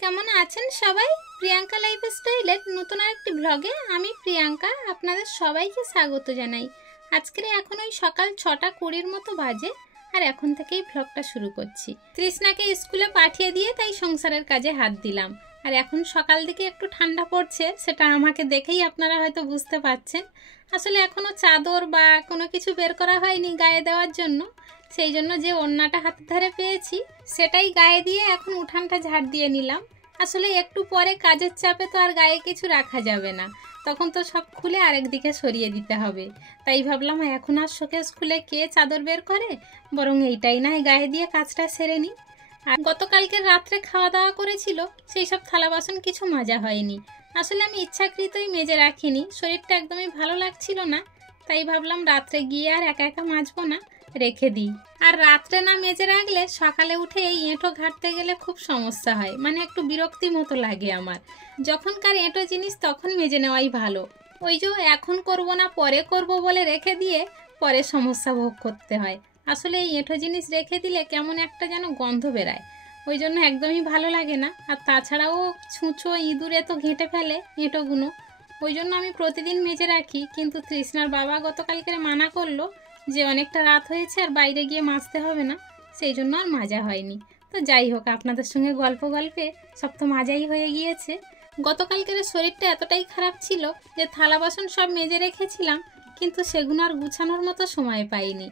কেমন আছেন সবাই? প্রিয়াঙ্কা লাইফস্টাইলের নতুন আরেকটি ব্লগে আমি প্রিয়াঙ্কা আপনাদের সবাইকে স্বাগত জানাই। আজকে এখন ওই সকাল 6:20 মতো বাজে, আর এখন থেকেই ব্লগটা শুরু করছি। তৃষ্ণাকে স্কুলে পাঠিয়ে দিয়ে তাই সংসারের কাজে হাত দিলাম। আর এখন সকাল দিকে একটু ঠান্ডা পড়ছে, সেটা আমাকে দেখেই আপনারা হয়তো বুঝতে পারছেন। আসলে এখনো চাদর বা কোনো কিছু বের করা হয়নি গায়ে দেওয়ার জন্য, সেই জন্য যে ওড়নাটা হাতে ধরে পেয়েছি সেটাই গায়ে দিয়ে এখন উঠানটা ঝাড় দিয়ে নিলাম। আসলে একটু পরে কাজের চাপে তো আর গায়ে কিছু রাখা যাবে না, তখন তো সব খুলে আরেকদিকে সরিয়ে দিতে হবে। তাই ভাবলাম এখন আর শোকেস খুলে কে চাদর বের করে, বরং এইটাই না গায়ে দিয়ে কাজটা সেরে নিই। আর গতকালকের রাত্রে খাওয়া দাওয়া করেছিল, সেই সব থালা বাসন কিছু মাজা হয়নি। আসলে আমি ইচ্ছাকৃতই মেজে রাখিনি, শরীরটা একদমই ভালো লাগছিল না। তাই ভাবলাম রাত্রে গিয়ে আর একা একা মাজবো না, রেখে দিই। আর রাত্রে না মেজে রাখলে সকালে উঠে এই এঁটো ঘাঁটতে গেলে খুব সমস্যা হয়, মানে একটু বিরক্তি মতো লাগে আমার। যখনকার এঁটো জিনিস তখন মেজে নেওয়াই ভালো। ওই যে এখন করব না পরে করব বলে রেখে দিয়ে পরে সমস্যা ভোগ করতে হয়। আসলে এই এঁটো জিনিস রেখে দিলে কেমন একটা যেন গন্ধ বেরায়, ওই জন্য একদমই ভালো লাগে না। আর তাছাড়াও ছুঁচো ইঁদুরে তো ঘেঁটে ফেলে এঁটোগুলো, ওই জন্য আমি প্রতিদিন মেজে রাখি। কিন্তু তৃষ্ণার বাবা গতকালকে মানা করলো যে অনেকটা রাত হয়েছে আর বাইরে গিয়ে মাজতে হবে না, সেই জন্য আর মাজা হয়নি। তো যাই হোক, আপনাদের সঙ্গে গল্পে সব তো মাজাই হয়ে গিয়েছে। গতকালকের শরীরটা এতটাই খারাপ ছিল যে থালা বাসন সব মেজে রেখেছিলাম, কিন্তু সেগুলো আর গুছানোর মতো সময় পাইনি।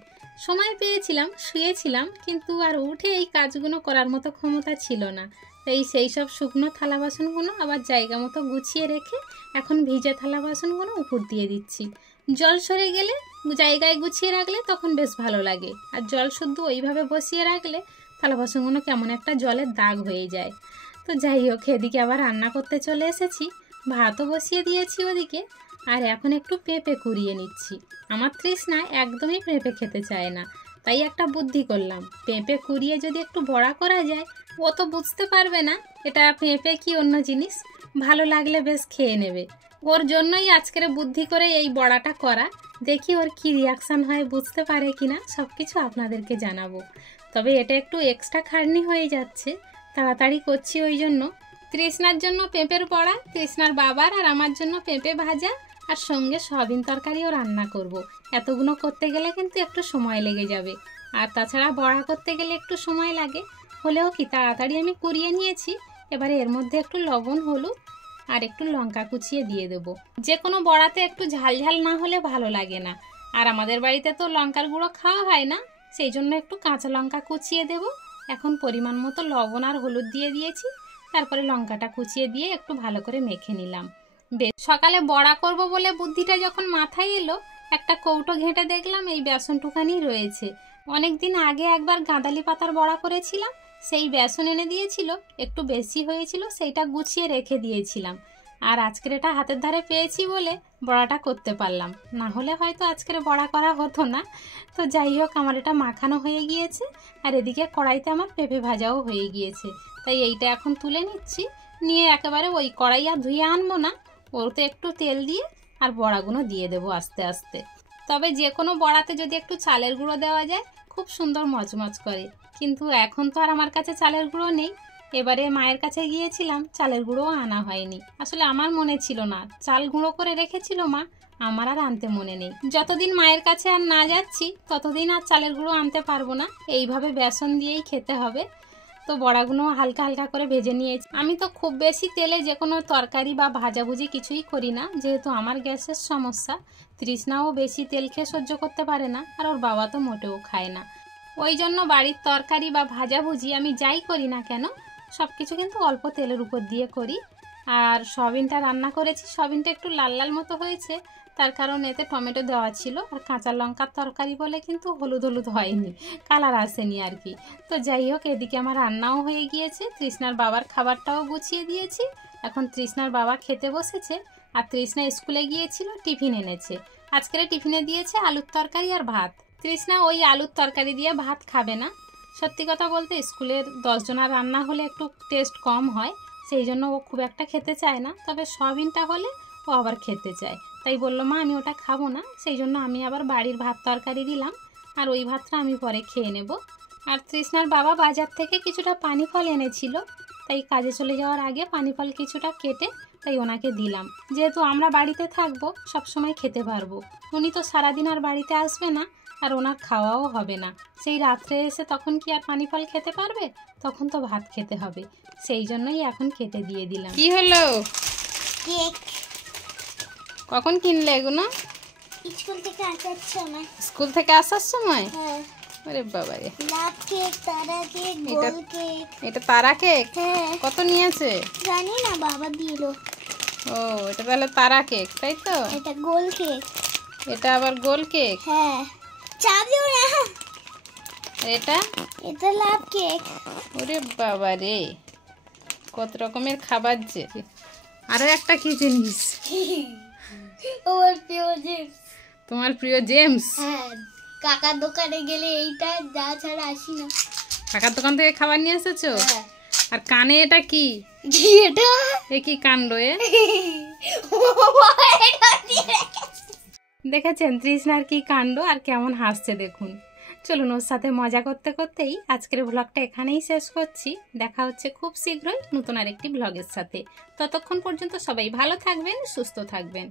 সময় পেয়েছিলাম, শুয়েছিলাম, কিন্তু আর উঠে এই কাজগুলো করার মতো ক্ষমতা ছিল না। তাই সেই সব শুকনো থালা বাসনগুলো আবার জায়গা মতো গুছিয়ে রেখে এখন ভিজে থালা বাসনগুলো উপর দিয়ে দিচ্ছি। জল সরে গেলে জায়গায় গুছিয়ে রাখলে তখন বেশ ভালো লাগে, আর জল শুদ্ধ ওইভাবে বসিয়ে রাখলে থালা বাসনগুলো কেমন একটা জলের দাগ হয়ে যায়। তো যাই হোক, এদিকে আবার রান্না করতে চলে এসেছি, ভাতও বসিয়ে দিয়েছি ওদিকে। আর এখন একটু পেঁপে কুড়িয়ে নিচ্ছি। আমার তৃষ্ণা একদমই পেঁপে খেতে চায় না, তাই একটা বুদ্ধি করলাম, পেঁপে কুড়িয়ে যদি একটু বড়া করা যায়, ও তো বুঝতে পারবে না এটা পেঁপে কি অন্য জিনিস, ভালো লাগলে বেশ খেয়ে নেবে। ওর জন্যই আজকের বুদ্ধি করে এই বড়াটা করা। দেখি ওর কি রিয়াকশান হয়, বুঝতে পারে কিনা, সব কিছু আপনাদেরকে জানাবো। তবে এটা একটু এক্সট্রা খাটনি হয়ে যাচ্ছে, তাড়াতাড়ি করছি ওই জন্য। তৃষ্ণার জন্য পেঁপের বড়া, তৃষ্ণার বাবার আর আমার জন্য পেঁপে ভাজা, আর সঙ্গে সয়াবিন তরকারিও রান্না করব। এতগুলো করতে গেলে কিন্তু একটু সময় লেগে যাবে, আর তাছাড়া বড়া করতে গেলে একটু সময় লাগে, হলেও কি তাড়াতাড়ি আমি কুড়িয়ে নিয়েছি। এবারে এর মধ্যে একটু লবণ, হলুদ আর একটু লঙ্কা কুচিয়ে দিয়ে দেবো। যে কোনো বড়াতে একটু ঝালঝাল না হলে ভালো লাগে না, আর আমাদের বাড়িতে তো লঙ্কার গুঁড়ো খাওয়া হয় না, সেই জন্য একটু কাঁচা লঙ্কা কুচিয়ে দেব। এখন পরিমাণ মতো লবণ আর হলুদ দিয়ে দিয়েছি, তারপরে লঙ্কাটা কুচিয়ে দিয়ে একটু ভালো করে মেখে নিলাম। বেশ, সকালে বড়া করব বলে বুদ্ধিটা যখন মাথায় এলো, একটা কৌটো ঘেঁটে দেখলাম এই বেসনটুখানি রয়েছে। অনেক দিন আগে একবার গাঁদালি পাতার বড়া করেছিলাম, সেই বেসন এনে দিয়েছিল, একটু বেশি হয়েছিল, সেইটা গুছিয়ে রেখে দিয়েছিলাম। আর আজকের এটা হাতের ধারে পেয়েছি বলে বড়াটা করতে পারলাম, না হলে হয়তো আজকের বড়া করা হতো না। তো যাই হোক, আমার এটা মাখানো হয়ে গিয়েছে, আর এদিকে কড়াইতে আমার পেঁপে ভাজাও হয়ে গিয়েছে। তাই এইটা এখন তুলে নিচ্ছি, নিয়ে একেবারে ওই কড়াই আর ধুয়ে আনবো না, ওতে একটু তেল দিয়ে আর বড়াগুলো দিয়ে দেবো আস্তে আস্তে। তবে যে কোনো বড়াতে যদি একটু চালের গুঁড়ো দেওয়া যায় খুব সুন্দর মচমচ করে, কিন্তু এখন তো আর আমার কাছে চালের গুঁড়ো নেই। এবারে মায়ের কাছে গিয়েছিলাম, চালের গুঁড়োও আনা হয়নি। আসলে আমার মনে ছিল না, চাল গুঁড়ো করে রেখেছিল মা, আমার আর আনতে মনে নেই। যতদিন মায়ের কাছে আর না যাচ্ছি ততদিন আর চালের গুঁড়ো আনতে পারবো না, এইভাবে বেসন দিয়েই খেতে হবে। তো বড়াগুলো হালকা হালকা করে ভেজে নিয়েছি। আমি তো খুব বেশি তেলে যে কোনো তরকারি বা ভাজাভুজি কিছুই করি না, যেহেতু আমার গ্যাসের সমস্যা। তৃষ্ণাও বেশি তেল খেয়ে সহ্য করতে পারে না, আর ওর বাবা তো মোটেও খায় না। ওই জন্য বাড়ির তরকারি বা ভাজাভুজি আমি যাই করি না কেন, সব কিছু কিন্তু অল্প তেলের উপর দিয়ে করি। আর সয়াবিনটা রান্না করেছি, সয়াবিনটা একটু লাল লাল মতো হয়েছে, তার কারণ এতে টমেটো দেওয়া ছিল, আর কাঁচা লঙ্কার তরকারি বলে কিন্তু হলুদ হলুদ হয়নি, কালার আসেনি আর কি। তো যাই হোক, এদিকে আমার রান্নাও হয়ে গিয়েছে, তৃষ্ণার বাবার খাবারটাও গুছিয়ে দিয়েছি। এখন তৃষ্ণার বাবা খেতে বসেছে, আর তৃষ্ণা স্কুলে গিয়েছিল, টিফিন এনেছে। আজকের টিফিনে দিয়েছে আলুর তরকারি আর ভাত। তৃষ্ণা ওই আলুর তরকারি দিয়ে ভাত খাবে না। সত্যি কথা বলতে স্কুলের 10 জনের রান্না হলে একটু টেস্ট কম হয়, সেই জন্য ও খুব একটা খেতে চায় না। তবে সয়াবিনটা হলে ও আবার খেতে চায়, তাই বললো মা আমি ওটা খাবো না, সেই জন্য আমি আবার বাড়ির ভাত তরকারি দিলাম, আর ওই ভাতটা আমি পরে খেয়ে নেব। আর তৃষ্ণার বাবা বাজার থেকে কিছুটা পানি ফল এনেছিল, তাই কাজে চলে যাওয়ার আগে পানি ফল কিছুটা কেটে তাই ওনাকে দিলাম। যেহেতু আমরা বাড়িতে থাকবো, সব সময় খেতে পারবো। উনি তো সারাদিন আর বাড়িতে আসবে না, আর ওনার খাওয়াও হবে না। সেই রাত্রে এসে তখন কি আর পানি ফল খেতে পারবে? তখন তো ভাত খেতে হবে। সেই জন্যই এখন খেতে দিয়ে দিলাম। কি হলো? কেক। কখন কিনলে এগুলো? স্কুল থেকে আসার সময়। স্কুল থেকে আসার সময়? হ্যাঁ। আরে বাবা রে, লাভ কেক, তারা কেক, গোল কেক। এটা তারা কেক? হ্যাঁ। কত নিয়েছে? জানি না, বাবা দিলো। ও, এটা তাহলে তারা কেক, তাই তো? এটা গোল কেক। এটা আবার গোল কেক? হ্যাঁ। চাবিও না। এটা? এটা লাভ কেক। ওরে বাবা রে, কত রকমের খাবার যে। আরো একটা কি জিনিস? ওর প্রিয় জেমস। তোমার প্রিয় জেমস? হ্যাঁ, কাকার দোকানে গেলে এইটা যা ছাড়া আসি না। কাকার দোকান থেকে খাবার নিয়ে এসেছো? হ্যাঁ। আর কানে এটা কি? এটা এ কি কাণ্ড এ? দেখেছেন তৃষ্ণার কি কাণ্ড, আর কেমন হাসছে দেখুন। চলুন, ওর সাথে মজা করতে করতেই আজকের ব্লগটা এখানেই শেষ করছি। দেখা হচ্ছে খুব শীঘ্রই নতুন আরেকটি ব্লগের সাথে। ততক্ষণ পর্যন্ত সবাই ভালো থাকবেন, সুস্থ থাকবেন।